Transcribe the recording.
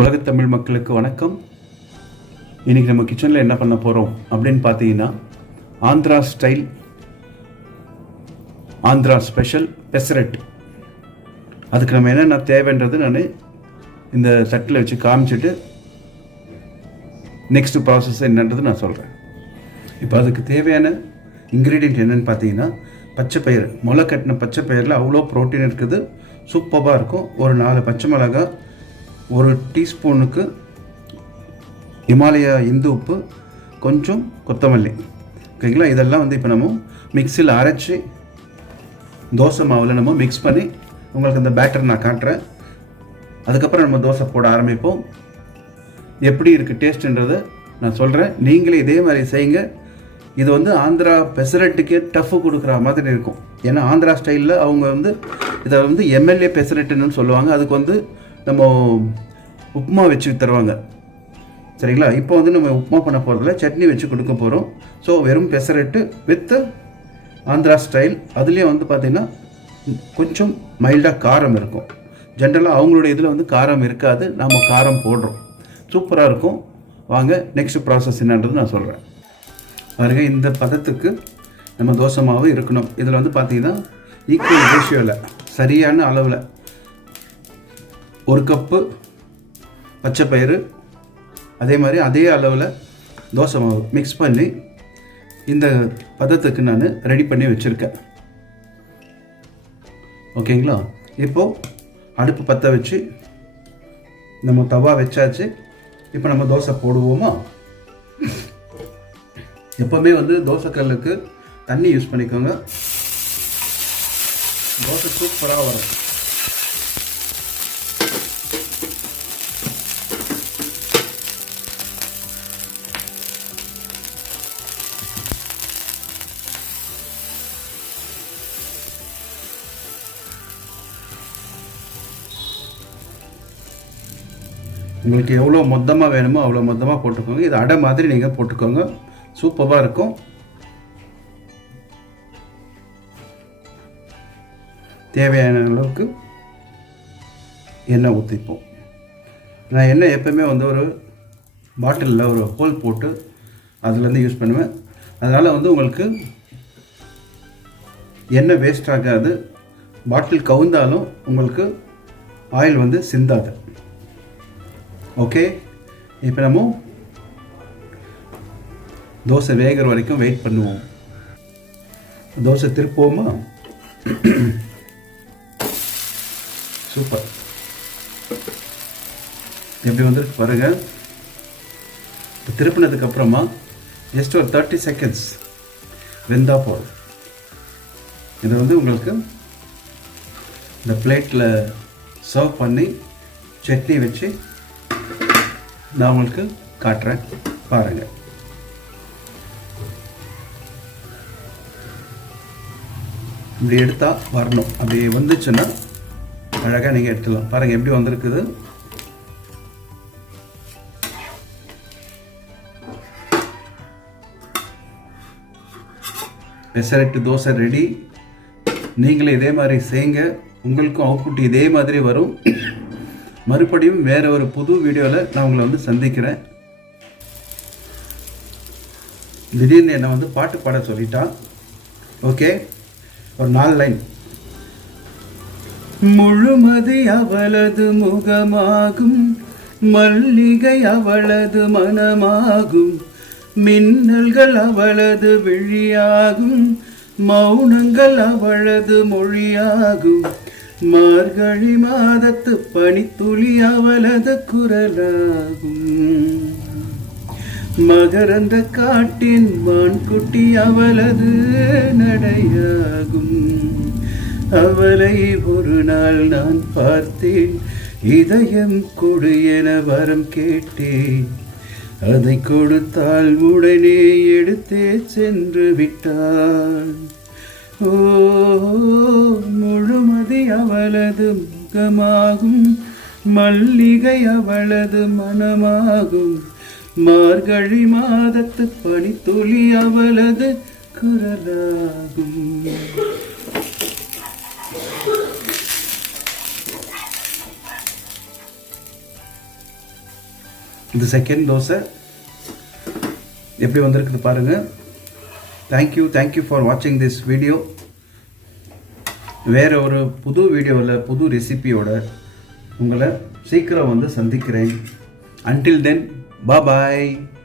உலகத் தமிழ் மக்களுக்கு வணக்கம். இன்றைக்கி நம்ம கிச்சனில் என்ன பண்ண போகிறோம் அப்படின்னு பார்த்தீங்கன்னா, ஆந்திரா ஸ்டைல், ஆந்திரா ஸ்பெஷல் பெசரட். அதுக்கு நம்ம என்னென்ன தேவைன்றது நான் இந்த தட்டில் வச்சு காமிச்சிட்டு நெக்ஸ்ட் ப்ராசஸ் என்னன்றது நான் சொல்கிறேன். இப்போ அதுக்கு தேவையான இன்க்ரீடியன்ட் என்னென்னு பார்த்தீங்கன்னா, பச்சை பயிறு, முளை கட்டின பச்சை பயிரில் அவ்வளோ ப்ரோட்டீன் இருக்குது, சூப்பராக இருக்கும். ஒரு 4 பச்சை மிளகாய், 1 டீஸ்பூனுக்கு இமாலயா இந்து உப்பு, கொஞ்சம் கொத்தமல்லி, ஓகேங்களா? இதெல்லாம் இப்போ நம்ம மிக்சியில் அரைச்சி தோசை மாவில் நம்ம மிக்ஸ் பண்ணி உங்களுக்கு அந்த பேட்டர் நான் காட்டுறேன். அதுக்கப்புறம் நம்ம தோசை போட ஆரம்பிப்போம். எப்படி இருக்குது டேஸ்ட்டுன்றதை நான் சொல்கிறேன். நீங்களே இதே மாதிரி செய்யுங்க. இது ஆந்திரா பெசரட்டுக்கே டஃப்பு கொடுக்குற மாதிரி இருக்கும். ஏன்னா ஆந்திரா ஸ்டைலில் அவங்க இதை எம்எல்ஏ பெசரட்டுன்னு சொல்லுவாங்க. அதுக்கு நம்ம உப்புமா வச்சு தருவாங்க, சரிங்களா? இப்போ நம்ம உப்புமா பண்ண போகிறதில்ல, சட்னி வச்சு கொடுக்க போகிறோம். ஸோ வெறும் பெசரட்டு வித் ஆந்திரா ஸ்டைல். அதுலேயும் பார்த்திங்கன்னா கொஞ்சம் மைல்டாக காரம் இருக்கும். ஜென்ரலாக அவங்களுடைய இதில் காரம் இருக்காது, நாம் காரம் போடுறோம். சூப்பராக இருக்கும். வாங்க நெக்ஸ்ட் ப்ராசஸ் என்னன்றது நான் சொல்கிறேன். பாருங்க, இந்த பதத்துக்கு நம்ம தோசை மாவு இருக்கணும். இதில் பார்த்திங்கன்னா ஈக்குவல் ரேஷியோவில், சரியான அளவில் 1 கப்பு பச்சை பயிறு, அதே மாதிரி அதே அளவில் தோசை மாவு மிக்ஸ் பண்ணி இந்த பதத்துக்கு நான் ரெடி பண்ணி வச்சுருக்கேன், ஓகேங்களா? இப்போது அடுப்பு பற்ற வச்சு நம்ம தவா வச்சாச்சு. இப்போ நம்ம தோசை போடுவோமா? எப்போவுமே தோசைக்கல்லுக்கு தண்ணி யூஸ் பண்ணிக்கோங்க, தோசை சூப்பராக வரும். உங்களுக்கு எவ்வளோ மொத்தமாக வேணுமோ அவ்வளோ மொத்தமாக போட்டுக்கோங்க. இது அடை மாதிரி நீங்கள் போட்டுக்கோங்க, சூப்பராக இருக்கும். தேவையான அளவுக்கு எண்ணெய் ஊற்றிப்போம். நான் எண்ணெய் எப்போவுமே ஒரு பாட்டிலில் ஒரு ஹோல் போட்டு அதுலேருந்து யூஸ் பண்ணுவேன். அதனால் உங்களுக்கு எண்ணெய் வேஸ்ட் ஆகாது. பாட்டில் கவுந்தாலும் உங்களுக்கு ஆயில் சிந்தாது. ஓகே, இப்போ நம்ம தோசை வேகிற வரைக்கும் வெயிட் பண்ணுவோம். தோசை திருப்புவோமா? சூப்பர். எப்படி பாருங்க. திருப்பினதுக்கு அப்புறமா ஜஸ்ட் ஒரு 30 செகண்ட்ஸ் வெந்தா போதும். இதை உங்களுக்கு இந்த பிளேட்டில் சர்வ் பண்ணி சட்னி வச்சு நான் உங்களுக்கு காட்டுறேன், பாருங்கள். இப்படி எடுத்தால் வரணும். அப்படி வந்துச்சுன்னா அழகாக நீங்கள் எடுத்துடலாம். பாருங்கள் எப்படி வந்திருக்குது. பெசரட்டு தோசை ரெடி. நீங்களே இதே மாதிரி செய்யுங்க, உங்களுக்கும் அவுட்புட் இதே மாதிரி வரும். மறுபடியும் வேறு ஒரு புது வீடியோவில் நான் உங்களை சந்திக்கிறேன். திடீர்னு என்னை பாட்டு பாட சொல்லிட்டான். ஓகே, ஒரு 4 லைன். முழுமதி அவளது முகமாகும், மல்லிகை அவளது மனமாகும், மின்னல்கள் அவளது விழியாகும், மௌனங்கள் அவளது மொழியாகும், மார்கழி மாதத்து பனித்துளி அவளது குரலாகும், மகரந்த காட்டின் மான்குட்டி அவளது நடையாகும். அவளை ஒரு நாள் நான் பார்த்தேன், இதயம் கொடு என வரம் கேட்டேன். அதை கொடுத்தால் உடனே எடுத்தே சென்று விட்டாள். ஓ, முழுமதி அவளது முகமாகும், மல்லிகை அவளது மனமாகும், மார்கழி மாதத்து பனித்துளி அவளது குரலாகும். இது செகண்ட் தோசை எப்படி வந்திருக்குது பாருங்கள். தேங்க்யூ ஃபார் வாட்சிங் திஸ் வீடியோ. வேறு ஒரு புது வீடியோவில் புது ரெசிபியோட உங்களை சீக்கிரம் வந்து சந்திக்கிறேன். Until then, bye bye.